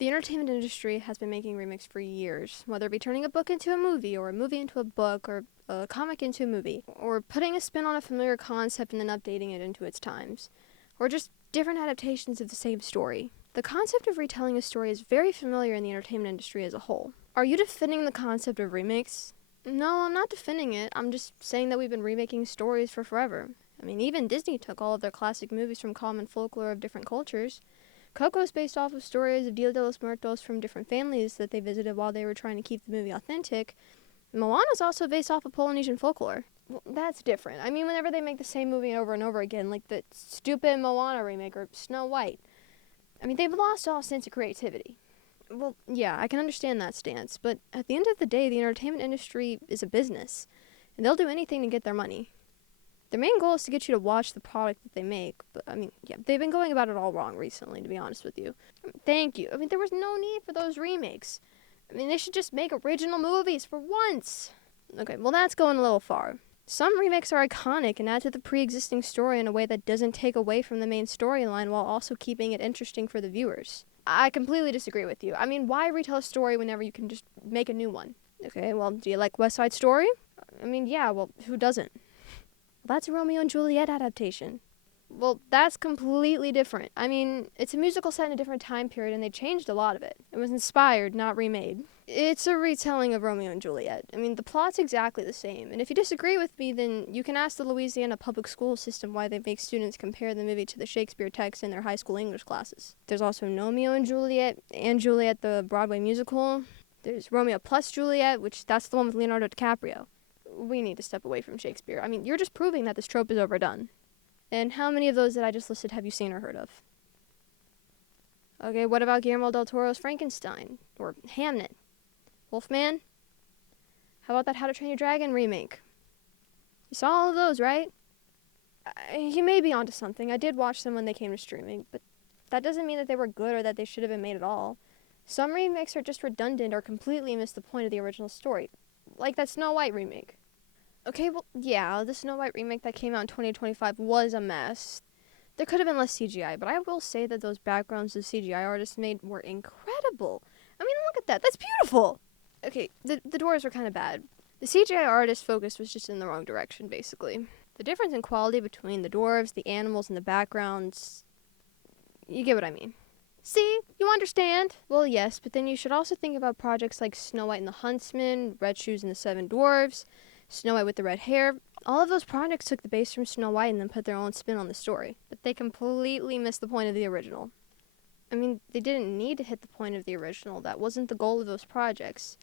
The entertainment industry has been making remakes for years, whether it be turning a book into a movie, or a movie into a book, or a comic into a movie, or putting a spin on a familiar concept and then updating it into its times, or just different adaptations of the same story. The concept of retelling a story is very familiar in the entertainment industry as a whole. Are you defending the concept of remakes? No, I'm not defending it. I'm just saying that we've been remaking stories for forever. I mean, even Disney took all of their classic movies from common folklore of different cultures. Coco is based off of stories of Dia de los Muertos from different families that they visited while they were trying to keep the movie authentic. Moana is also based off of Polynesian folklore. Well, that's different. I mean, whenever they make the same movie over and over again, like the stupid Moana remake or Snow White, I mean, they've lost all sense of creativity. Well, yeah, I can understand that stance, but at the end of the day, the entertainment industry is a business, and they'll do anything to get their money. Their main goal is to get you to watch the product that they make, but, I mean, yeah, they've been going about it all wrong recently, to be honest with you. Thank you. I mean, there was no need for those remakes. I mean, they should just make original movies for once. Okay, well, that's going a little far. Some remakes are iconic and add to the pre-existing story in a way that doesn't take away from the main storyline while also keeping it interesting for the viewers. I completely disagree with you. I mean, why retell a story whenever you can just make a new one? Okay, well, do you like West Side Story? I mean, yeah, well, who doesn't? That's a Romeo and Juliet adaptation. Well, that's completely different. I mean, it's a musical set in a different time period, and they changed a lot of it. It was inspired, not remade. It's a retelling of Romeo and Juliet. I mean, the plot's exactly the same, and if you disagree with me, then you can ask the Louisiana public school system why they make students compare the movie to the Shakespeare text in their high school English classes. There's also Gnomeo and Juliet, the Broadway musical. There's Romeo plus Juliet, which that's the one with Leonardo DiCaprio. We need to step away from Shakespeare. I mean, you're just proving that this trope is overdone. And how many of those that I just listed have you seen or heard of? Okay, what about Guillermo del Toro's Frankenstein? Or Hamnet? Wolfman? How about that How to Train Your Dragon remake? You saw all of those, right? You may be onto something. I did watch them when they came to streaming, but that doesn't mean that they were good or that they should have been made at all. Some remakes are just redundant or completely miss the point of the original story. Like that Snow White remake. Okay, well, yeah, the Snow White remake that came out in 2025 was a mess. There could have been less CGI, but I will say that those backgrounds the CGI artists made were incredible. I mean, look at that. That's beautiful. Okay, the Dwarfs were kind of bad. The CGI artist focus was just in the wrong direction, basically. The difference in quality between the dwarves, the animals, and the backgrounds, you get what I mean. See? You understand? Well, yes, but then you should also think about projects like Snow White and the Huntsman, Red Shoes and the Seven Dwarfs, Snow White with the red hair. All of those projects took the base from Snow White and then put their own spin on the story. But they completely missed the point of the original. I mean, they didn't need to hit the point of the original. That wasn't the goal of those projects.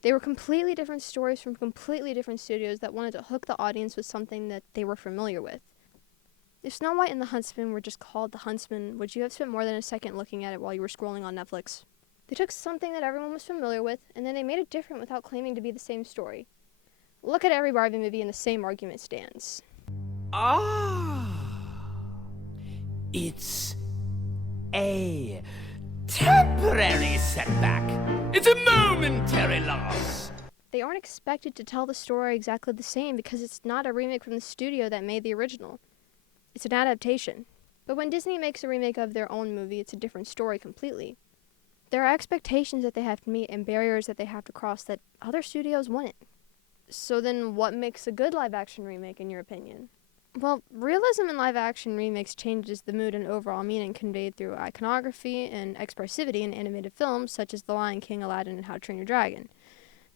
They were completely different stories from completely different studios that wanted to hook the audience with something that they were familiar with. If Snow White and the Huntsman were just called the Huntsman, would you have spent more than a second looking at it while you were scrolling on Netflix? They took something that everyone was familiar with, and then they made it different without claiming to be the same story. Look at every Barbie movie and the same argument stands. It's a temporary setback. It's a momentary loss. They aren't expected to tell the story exactly the same because it's not a remake from the studio that made the original. It's an adaptation. But when Disney makes a remake of their own movie, it's a different story completely. There are expectations that they have to meet and barriers that they have to cross that other studios wouldn't. So then what makes a good live-action remake, in your opinion? Well, realism in live-action remakes changes the mood and overall meaning conveyed through iconography and expressivity in animated films such as The Lion King, Aladdin, and How to Train Your Dragon.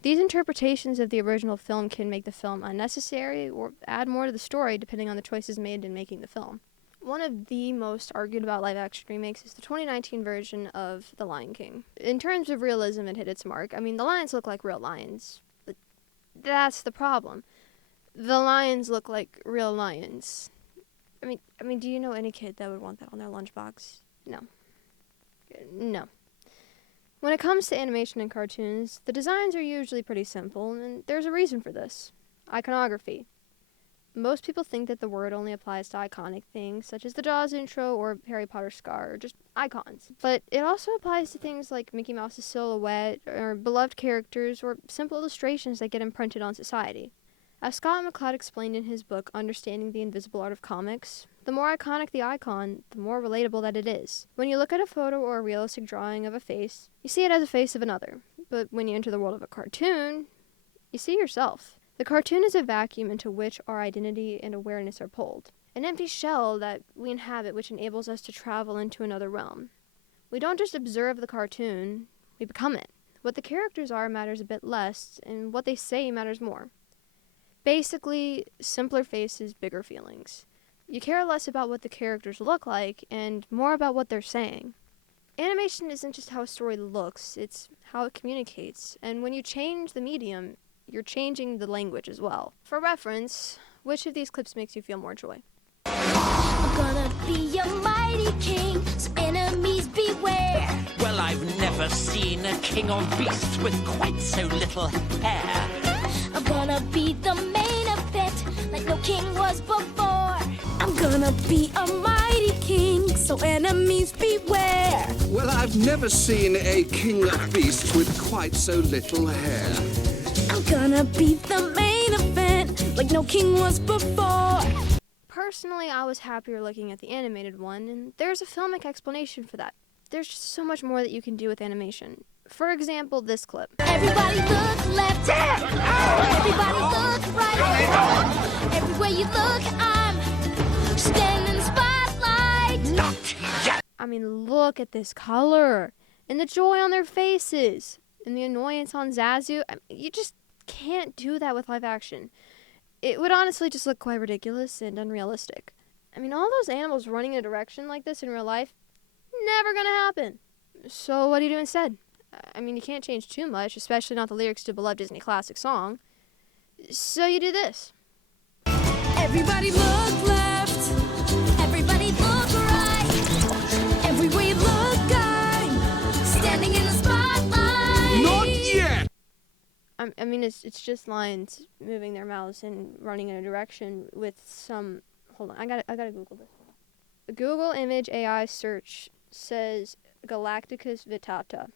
These interpretations of the original film can make the film unnecessary or add more to the story depending on the choices made in making the film. One of the most argued about live-action remakes is the 2019 version of The Lion King. In terms of realism, it hit its mark. I mean, the lions look like real lions. That's the problem. The lions look like real lions. I mean, do you know any kid that would want that on their lunchbox? No. When it comes to animation and cartoons, the designs are usually pretty simple, and there's a reason for this. Iconography. Most people think that the word only applies to iconic things, such as the Jaws intro or Harry Potter scar, or just icons. But it also applies to things like Mickey Mouse's silhouette, or beloved characters, or simple illustrations that get imprinted on society. As Scott McCloud explained in his book, Understanding the Invisible Art of Comics, The more iconic the icon, the more relatable that it is. When you look at a photo or a realistic drawing of a face, you see it as a face of another. But when you enter the world of a cartoon, you see yourself. The cartoon is a vacuum into which our identity and awareness are pulled. An empty shell that we inhabit which enables us to travel into another realm. We don't just observe the cartoon, we become it. What the characters are matters a bit less, and what they say matters more. Basically, simpler faces, bigger feelings. You care less about what the characters look like, and more about what they're saying. Animation isn't just how a story looks, it's how it communicates, and when you change the medium, you're changing the language as well. For reference, which of these clips makes you feel more joy? I'm gonna be a mighty king, so enemies beware. Well, I've never seen a king or beast with quite so little hair. I'm gonna be the main event, like no king was before. I'm gonna be a mighty king, so enemies beware. Well, I've never seen a king of beasts with quite so little hair. I'm gonna be the main event, like no king was before. Personally, I was happier looking at the animated one, and there's a filmic explanation for that. There's just so much more that you can do with animation. For example, this clip. Everybody look left, everybody look right. Everywhere you look, I'm standing spotlight. Not yet! I mean, look at this color, and the joy on their faces, and the annoyance on Zazu. I mean, you just can't do that with live action. It would honestly just look quite ridiculous and unrealistic. I mean, all those animals running in a direction like this in real life, never gonna happen. So what do you do instead? I mean, you can't change too much, especially not the lyrics to a beloved Disney classic song. So you do this. Everybody look left, everybody look right. Everywhere you look, I'm standing in the spotlight. Not yet! I mean, it's just lions moving their mouths and running in a direction with some... Hold on, I gotta Google this. The Google image AI search says Galacticus vittata.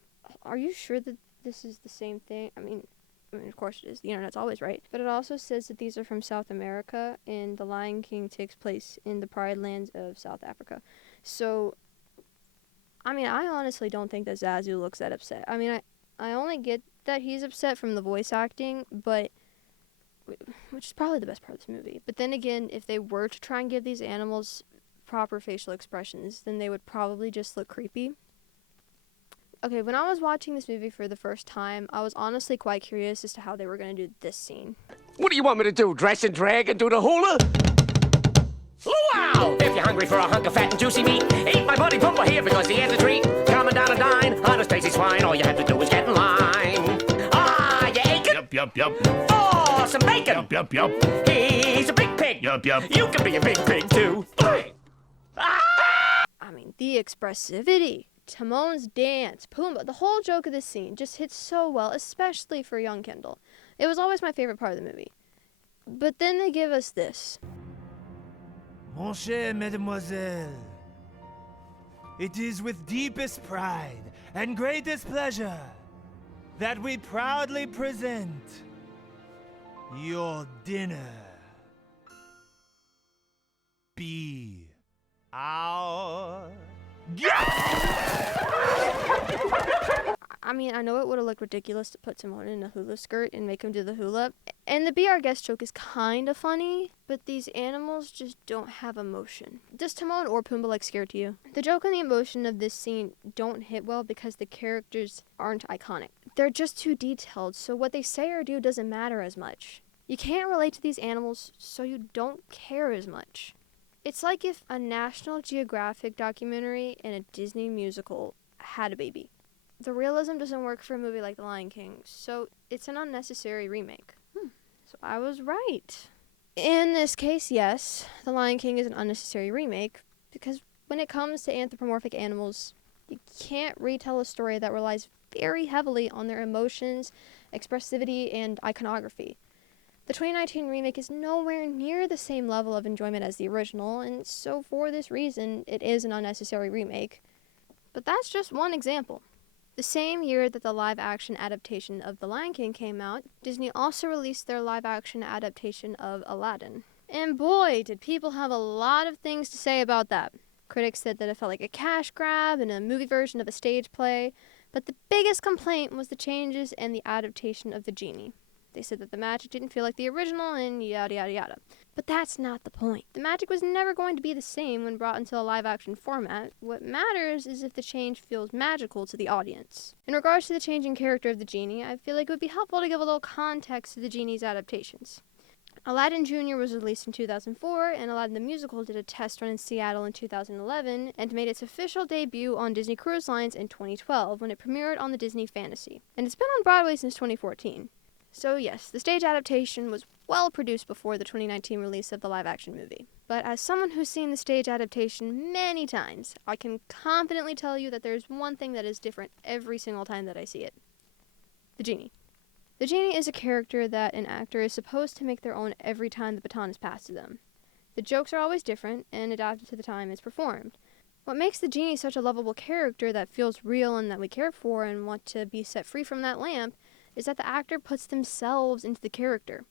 Are you sure that this is the same thing? I mean, of course it is. The internet's always right. But it also says that these are from South America, and The Lion King takes place in the Pride Lands of South Africa. So, I mean, I honestly don't think that Zazu looks that upset. I mean, I only get that he's upset from the voice acting, but which is probably the best part of this movie. But then again, if they were to try and give these animals proper facial expressions, then they would probably just look creepy. Okay, when I was watching this movie for the first time, I was honestly quite curious as to how they were going to do this scene. What do you want me to do? Dress and drag and do the hula? Wow! If you're hungry for a hunk of fat and juicy meat, eat my buddy Pauper here because he has a treat. Coming down a dine on a Stacy swine, all you have to do is get in line. Ah, you aching? Yup. For some bacon? Yup. He's a big pig. Yup. You can be a big pig too. I mean, the expressivity, Timon's dance, Pumbaa, the whole joke of this scene just hits so well, especially for young Kendall. It was always my favorite part of the movie. But then they give us this. Mon cher mademoiselle, it is with deepest pride and greatest pleasure that we proudly present your dinner. Be our I mean, I know it would have looked ridiculous to put Timon in a hula skirt and make him do the hula. And the Be Our Guest joke is kind of funny, but these animals just don't have emotion. Does Timon or Pumbaa look scared to you? The joke and the emotion of this scene don't hit well because the characters aren't iconic. They're just too detailed, so what they say or do doesn't matter as much. You can't relate to these animals, so you don't care as much. It's like if a National Geographic documentary and a Disney musical had a baby. The realism doesn't work for a movie like The Lion King, so it's an unnecessary remake. So I was right. In this case, yes, The Lion King is an unnecessary remake, because when it comes to anthropomorphic animals, you can't retell a story that relies very heavily on their emotions, expressivity, and iconography. The 2019 remake is nowhere near the same level of enjoyment as the original, and so for this reason, it is an unnecessary remake. But that's just one example. The same year that the live-action adaptation of The Lion King came out, Disney also released their live-action adaptation of Aladdin. And boy, did people have a lot of things to say about that. Critics said that it felt like a cash grab and a movie version of a stage play, but the biggest complaint was the changes and the adaptation of the genie. They said that the magic didn't feel like the original and yada yada yada. But that's not the point. The magic was never going to be the same when brought into a live-action format. What matters is if the change feels magical to the audience. In regards to the changing character of the genie, I feel like it would be helpful to give a little context to the genie's adaptations. Aladdin Jr. was released in 2004, and Aladdin the Musical did a test run in Seattle in 2011, and made its official debut on Disney Cruise Lines in 2012 when it premiered on the Disney Fantasy. And it's been on Broadway since 2014. So yes, the stage adaptation was well produced before the 2019 release of the live-action movie. But as someone who's seen the stage adaptation many times, I can confidently tell you that there's one thing that is different every single time that I see it. The genie. The genie is a character that an actor is supposed to make their own every time the baton is passed to them. The jokes are always different and adapted to the time it's performed. What makes the genie such a lovable character that feels real and that we care for and want to be set free from that lamp is that the actor puts themselves into the character.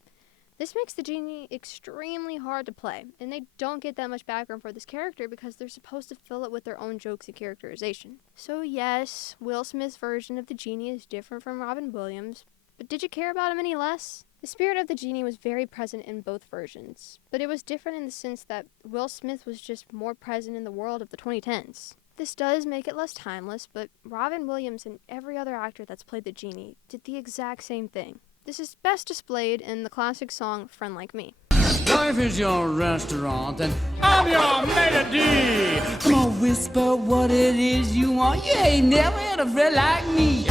This makes the genie extremely hard to play, and they don't get that much background for this character because they're supposed to fill it with their own jokes and characterization. So yes, Will Smith's version of the genie is different from Robin Williams, but did you care about him any less? The spirit of the genie was very present in both versions, but it was different in the sense that Will Smith was just more present in the world of the 2010s. This does make it less timeless, but Robin Williams and every other actor that's played the genie did the exact same thing. This is best displayed in the classic song Friend Like Me. Life is your restaurant and I'm your melody. come on, whisper what it is you want. You ain't never had a friend like me.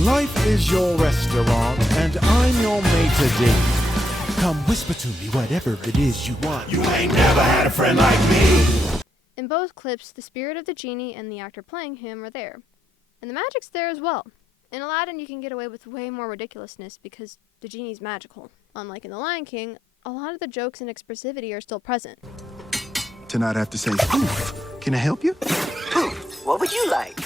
Life is your restaurant, and I'm your maitre d'. Come whisper to me whatever it is you want. You ain't never had a friend like me. In both clips, the spirit of the genie and the actor playing him are there. And the magic's there as well. In Aladdin, you can get away with way more ridiculousness because the genie's magical. Unlike in The Lion King, a lot of the jokes and expressivity are still present. Tonight I have to say, poof. Can I help you? What would you like?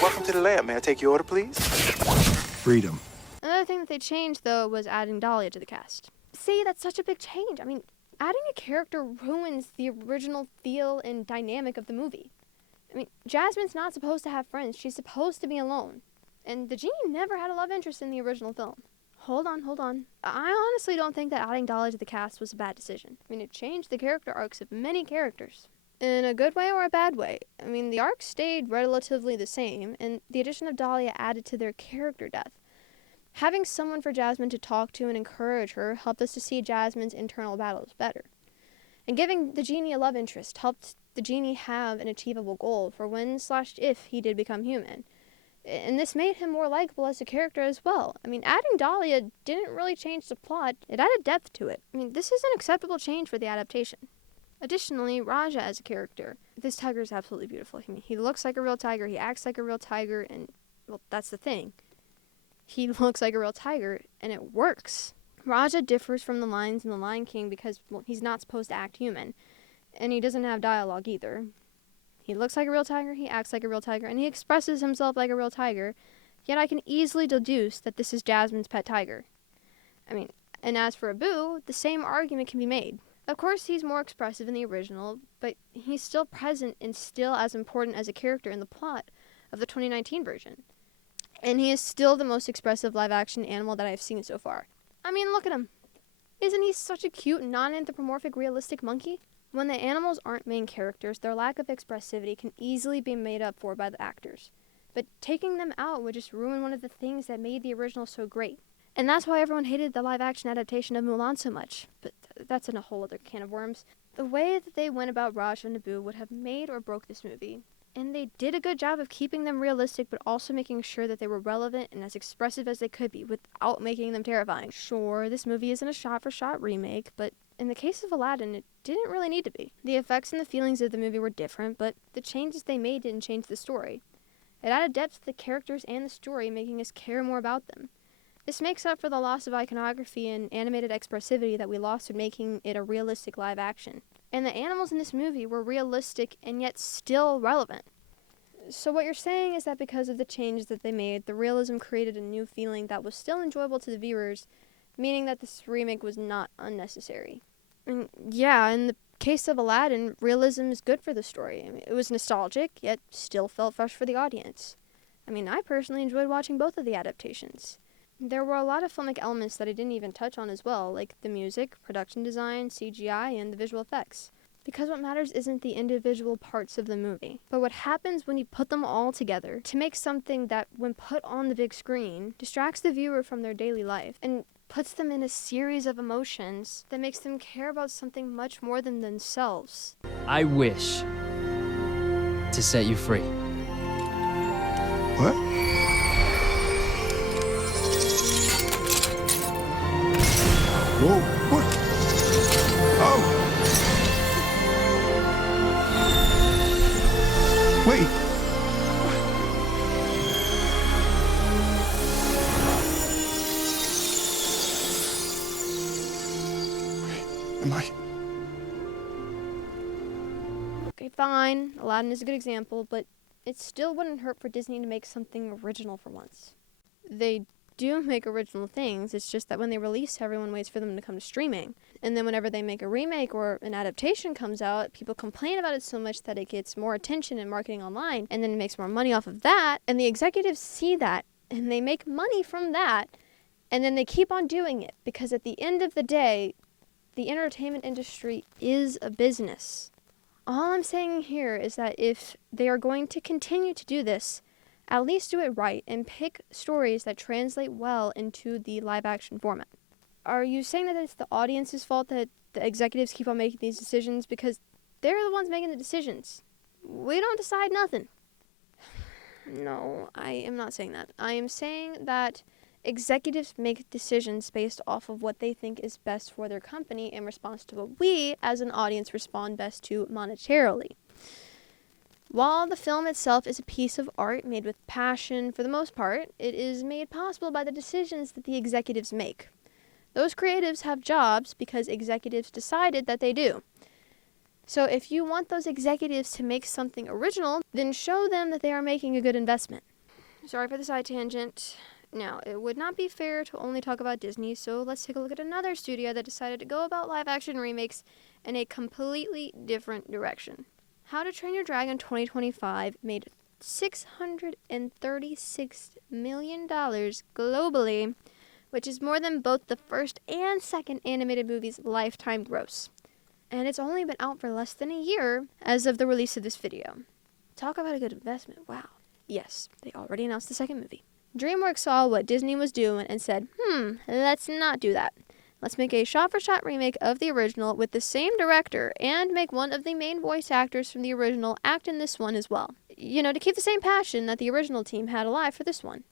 Welcome to the lab. May I take your order, please? Freedom. Another thing that they changed, though, was adding Dahlia to the cast. See, that's such a big change. I mean, adding a character ruins the original feel and dynamic of the movie. I mean, Jasmine's not supposed to have friends. She's supposed to be alone. And the genie never had a love interest in the original film. Hold on. I honestly don't think that adding Dahlia to the cast was a bad decision. I mean, it changed the character arcs of many characters. In a good way or a bad way. I mean, the arcs stayed relatively the same, and the addition of Dahlia added to their character depth. Having someone for Jasmine to talk to and encourage her helped us to see Jasmine's internal battles better. And giving the genie a love interest helped the genie have an achievable goal for when/if he did become human. And this made him more likable as a character as well. I mean, adding Dahlia didn't really change the plot. It added depth to it. I mean, this is an acceptable change for the adaptation. Additionally, Raja as a character. This tiger is absolutely beautiful. I mean, he looks like a real tiger, he acts like a real tiger, and, well, that's the thing. He looks like a real tiger, and it works. Raja differs from the lions in The Lion King because, well, he's not supposed to act human, and he doesn't have dialogue either. He looks like a real tiger, he acts like a real tiger, and he expresses himself like a real tiger, yet I can easily deduce that this is Jasmine's pet tiger. I mean, and as for Abu, the same argument can be made. Of course, he's more expressive in the original, but he's still present and still as important as a character in the plot of the 2019 version. And he is still the most expressive live-action animal that I've seen so far. I mean, look at him. Isn't he such a cute, non-anthropomorphic, realistic monkey? When the animals aren't main characters, their lack of expressivity can easily be made up for by the actors. But taking them out would just ruin one of the things that made the original so great. And that's why everyone hated the live-action adaptation of Mulan so much. But that's in a whole other can of worms. The way that they went about Raj and Abu would have made or broke this movie. And they did a good job of keeping them realistic, but also making sure that they were relevant and as expressive as they could be without making them terrifying. Sure, this movie isn't a shot-for-shot remake, but in the case of Aladdin, it didn't really need to be. The effects and the feelings of the movie were different, but the changes they made didn't change the story. It added depth to the characters and the story, making us care more about them. This makes up for the loss of iconography and animated expressivity that we lost in making it a realistic live action. And the animals in this movie were realistic and yet still relevant. So what you're saying is that because of the changes that they made, the realism created a new feeling that was still enjoyable to the viewers, meaning that this remake was not unnecessary. Yeah, in the case of Aladdin, realism is good for the story. I mean, it was nostalgic, yet still felt fresh for the audience. I mean, I personally enjoyed watching both of the adaptations. There were a lot of filmic elements that I didn't even touch on as well, like the music, production design, CGI, and the visual effects. Because what matters isn't the individual parts of the movie, but what happens when you put them all together to make something that, when put on the big screen, distracts the viewer from their daily life and puts them in a series of emotions that makes them care about something much more than themselves. I wish to set you free. What? Whoa, what? Oh! Wait! Am I? Okay, fine. Aladdin is a good example, but it still wouldn't hurt for Disney to make something original for once. They do make original things, it's just that when they release, everyone waits for them to come to streaming. And then whenever they make a remake or an adaptation comes out, people complain about it so much that it gets more attention and marketing online, and then it makes more money off of that, and the executives see that, and they make money from that, and then they keep on doing it, because at the end of the day, the entertainment industry is a business. All I'm saying here is that if they are going to continue to do this, at least do it right and pick stories that translate well into the live-action format. Are you saying that it's the audience's fault that the executives keep on making these decisions? Because they're the ones making the decisions. We don't decide nothing. No, I am not saying that. I am saying that executives make decisions based off of what they think is best for their company in response to what we, as an audience, respond best to monetarily. While the film itself is a piece of art made with passion for the most part, it is made possible by the decisions that the executives make. Those creatives have jobs because executives decided that they do. So if you want those executives to make something original, then show them that they are making a good investment. Sorry for the side tangent. Now, it would not be fair to only talk about Disney, so let's take a look at another studio that decided to go about live-action remakes in a completely different direction. How to Train Your Dragon 2025 made $636 million globally, which is more than both the first and second animated movie's lifetime gross. And it's only been out for less than a year as of the release of this video. Talk about a good investment, wow. Yes, they already announced the second movie. DreamWorks saw what Disney was doing and said, let's not do that. Let's make a shot-for-shot remake of the original with the same director and make one of the main voice actors from the original act in this one as well. You know, to keep the same passion that the original team had alive for this one.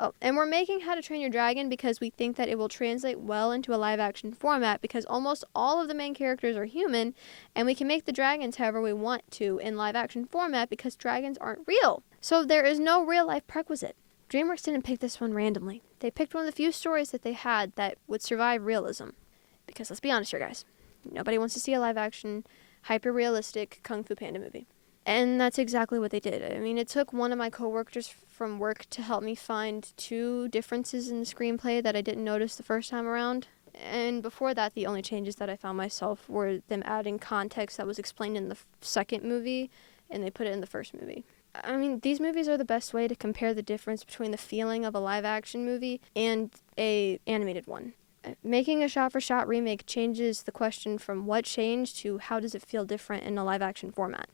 Oh, and we're making How to Train Your Dragon because we think that it will translate well into a live-action format because almost all of the main characters are human, and we can make the dragons however we want to in live-action format because dragons aren't real. So there is no real-life prerequisite. DreamWorks didn't pick this one randomly. They picked one of the few stories that they had that would survive realism. Because let's be honest here, guys. Nobody wants to see a live-action, hyper-realistic Kung Fu Panda movie. And that's exactly what they did. I mean, it took one of my coworkers from work to help me find two differences in the screenplay that I didn't notice the first time around. And before that, the only changes that I found myself were them adding context that was explained in the second movie, and they put it in the first movie. I mean, these movies are the best way to compare the difference between the feeling of a live-action movie and a animated one. Making a shot-for-shot remake changes the question from what changed to how does it feel different in a live-action format.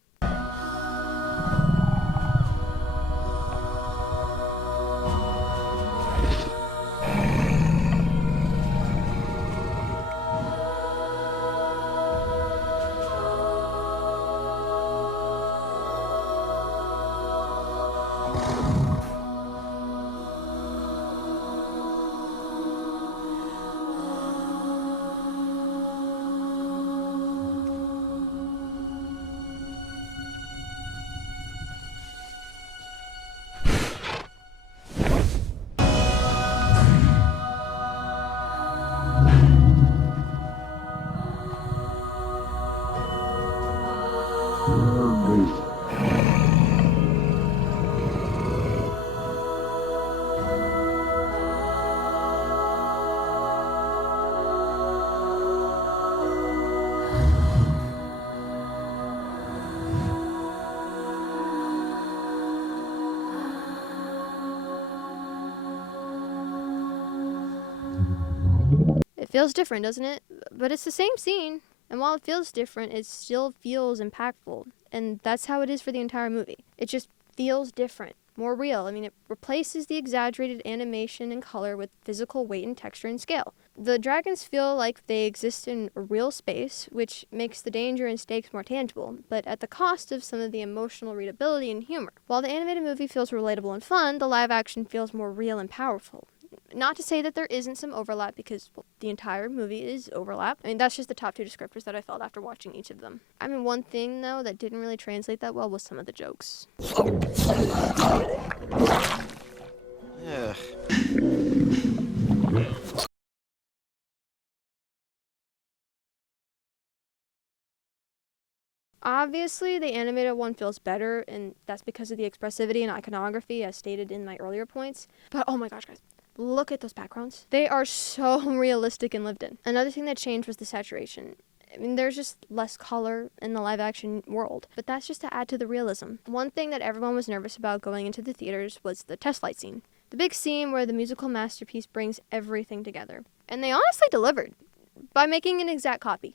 Feels different, doesn't it? But it's the same scene. And while it feels different, it still feels impactful. And that's how it is for the entire movie. It just feels different, more real. I mean, it replaces the exaggerated animation and color with physical weight and texture and scale. The dragons feel like they exist in a real space, which makes the danger and stakes more tangible, but at the cost of some of the emotional readability and humor. While the animated movie feels relatable and fun, the live action feels more real and powerful. Not to say that there isn't some overlap, because the entire movie is overlap. I mean, that's just the top 2 descriptors that I felt after watching each of them. I mean, one thing, though, that didn't really translate that well was some of the jokes. Yeah. Obviously, the animated one feels better, and that's because of the expressivity and iconography, as stated in my earlier points. But oh my gosh, guys. Look at those backgrounds. They are so realistic and lived in. Another thing that changed was the saturation. I mean, there's just less color in the live-action world, but that's just to add to the realism. One thing that everyone was nervous about going into the theaters was the test light scene. The big scene where the musical masterpiece brings everything together. And they honestly delivered by making an exact copy.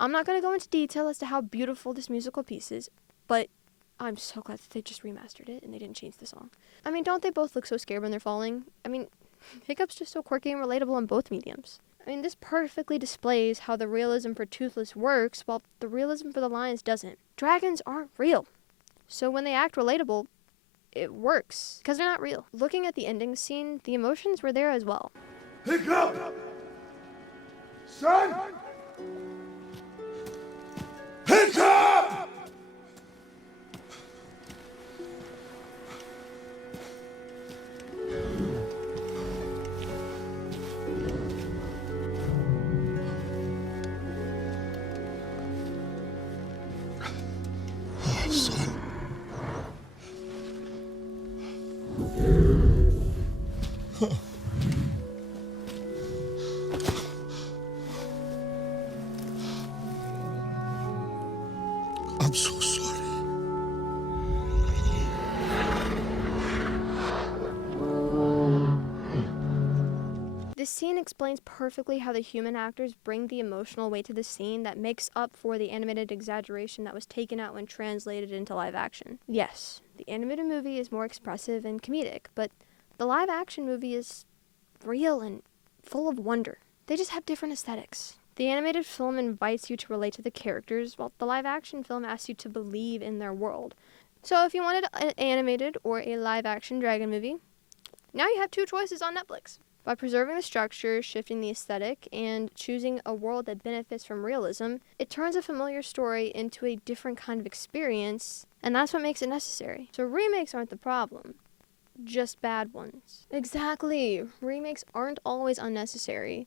I'm not going to go into detail as to how beautiful this musical piece is, but I'm so glad that they just remastered it and they didn't change the song. I mean, don't they both look so scared when they're falling? I mean, Hiccup's just so quirky and relatable in both mediums. I mean, this perfectly displays how the realism for Toothless works, while the realism for the lions doesn't. Dragons aren't real, so when they act relatable, it works, because they're not real. Looking at the ending scene, the emotions were there as well. Hiccup! Son! Hiccup! Son. I'm so sorry. This scene explains perfectly how the human actors bring the emotional weight to the scene that makes up for the animated exaggeration that was taken out when translated into live action. Yes, the animated movie is more expressive and comedic, but the live action movie is real and full of wonder. They just have different aesthetics. The animated film invites you to relate to the characters, while the live action film asks you to believe in their world. So if you wanted an animated or a live action dragon movie, now you have 2 choices on Netflix. By preserving the structure, shifting the aesthetic, and choosing a world that benefits from realism, it turns a familiar story into a different kind of experience, and that's what makes it necessary. So remakes aren't the problem, just bad ones. Exactly. Remakes aren't always unnecessary.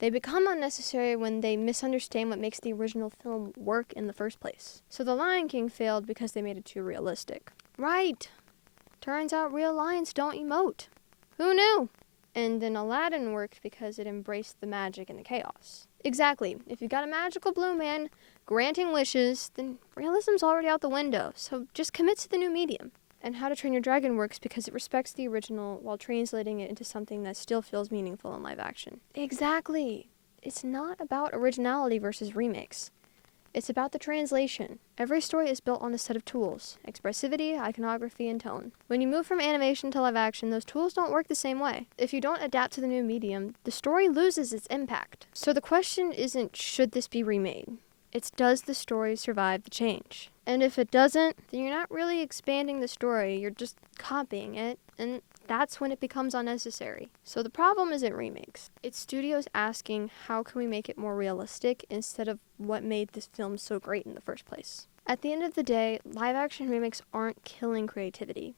They become unnecessary when they misunderstand what makes the original film work in the first place. So The Lion King failed because they made it too realistic. Right. Turns out real lions don't emote. Who knew? And then Aladdin worked because it embraced the magic and the chaos. Exactly. If you've got a magical blue man granting wishes, then realism's already out the window. So just commit to the new medium. And How to Train Your Dragon works because it respects the original while translating it into something that still feels meaningful in live action. Exactly. It's not about originality versus remakes. It's about the translation. Every story is built on a set of tools: expressivity, iconography, and tone. When you move from animation to live action, those tools don't work the same way. If you don't adapt to the new medium, the story loses its impact. So the question isn't, should this be remade? It's does the story survive the change? And if it doesn't, then you're not really expanding the story, you're just copying it, and that's when it becomes unnecessary. So the problem isn't remakes. It's studios asking, how can we make it more realistic instead of what made this film so great in the first place? At the end of the day, live-action remakes aren't killing creativity.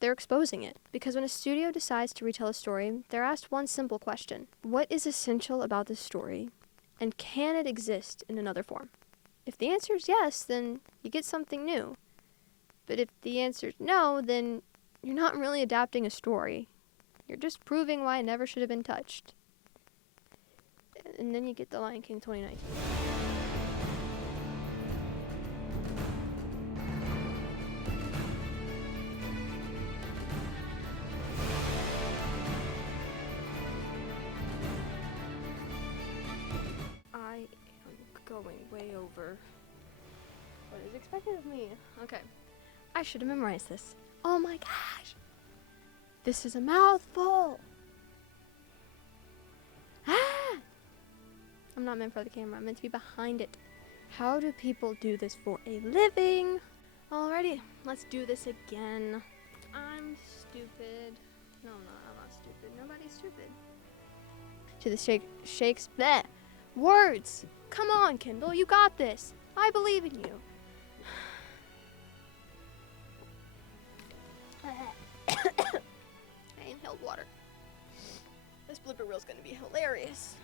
They're exposing it. Because when a studio decides to retell a story, they're asked one simple question. What is essential about this story, and can it exist in another form? If the answer is yes, then you get something new. But if the answer is no, then you're not really adapting a story. You're just proving why it never should have been touched. And then you get The Lion King 2019. I am going way over what is expected of me. Okay. I should have memorized this. Oh my gosh! This is a mouthful! Ah! I'm not meant for the camera, I'm meant to be behind it. How do people do this for a living? Alrighty, let's do this again. I'm stupid. No, I'm not stupid. Nobody's stupid. To the Shakespeare. Words! Come on, Kendall, you got this. I believe in you. I inhaled water. This blooper reel's gonna be hilarious.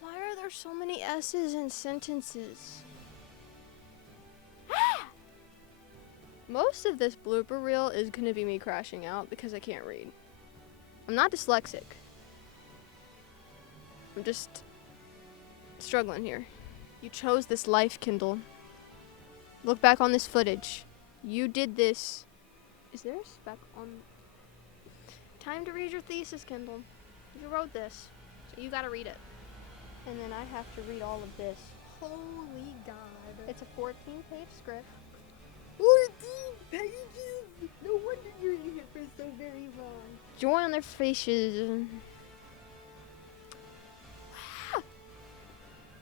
Why are there so many S's in sentences? Most of this blooper reel is gonna be me crashing out because I can't read. I'm not dyslexic. I'm just struggling here. You chose this life, Kendall. Look back on this footage. You did this. Is there a speck on? Time to read your thesis, Kendall. You wrote this, so you gotta read it. And then I have to read all of this. Holy God. It's a 14-page script. 14 pages! No wonder you're in here for so very long. Joy on their faces.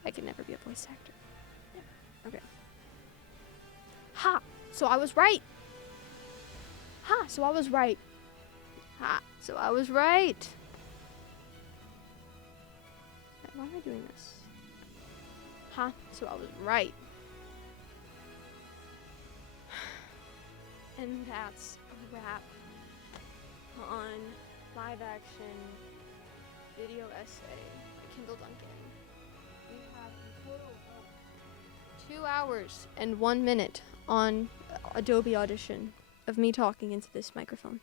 I could never be a voice actor. Never. Okay. Ha! So I was right! Ha! So I was right. Ha! So I was right. Why am I doing this? Ha! So I was right. And that's a wrap on live action video essay by Kendall Duncan. We have a total of 2 hours and 1 minute on Adobe Audition of me talking into this microphone.